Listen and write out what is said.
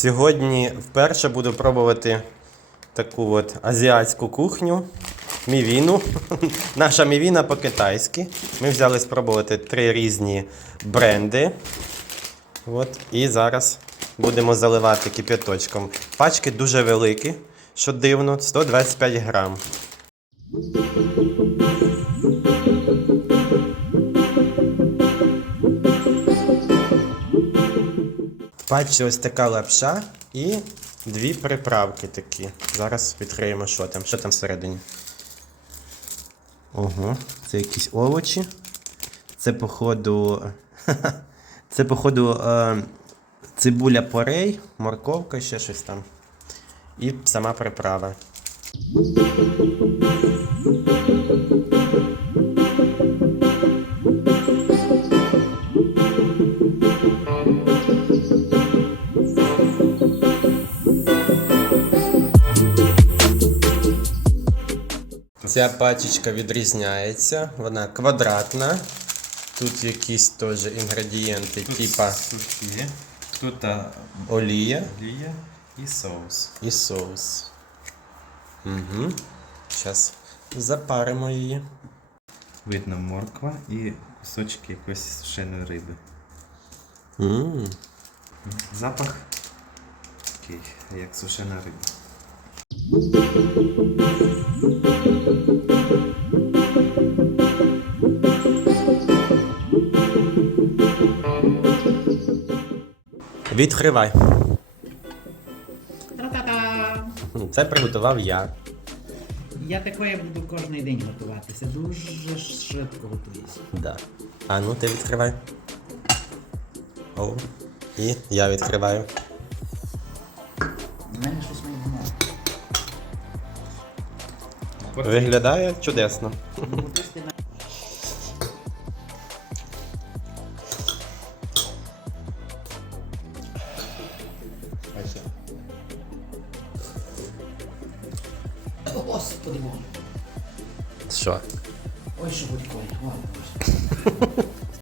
Сьогодні вперше буду пробувати таку от азіатську кухню. Мівіну. Наша мівіна по-китайськи. Ми взяли спробувати три різні бренди. От, і зараз будемо заливати кип'яточком. Пачки дуже великі, що дивно, 125 грам. В ось така лапша і дві приправки такі. Зараз відкриємо, що там. Що там всередині. Ого, це якісь овочі. Це, походу. Це, походу, е, цибуля порей, морковка, ще щось там. І сама приправа. Ця пачечка відрізняється, вона квадратна. Тут якісь теж інгредієнти, типа сухі, тут а, олія олія і соус. і соус. Угу. Зараз запаримо її. Видно морква і кусочки якоїсь сушеної риби. м Запах такий, як сушена риба. Відкривай. Та-та-та! Це приготував я. Я такое буду кожен день готуватися. Дуже швидко готуюся. Да. А ну ти відкривай. О. І я відкриваю. У мене щось має немає. Виглядає чудесно. Господи мой. Що? Ой, що будь Ой, Боже.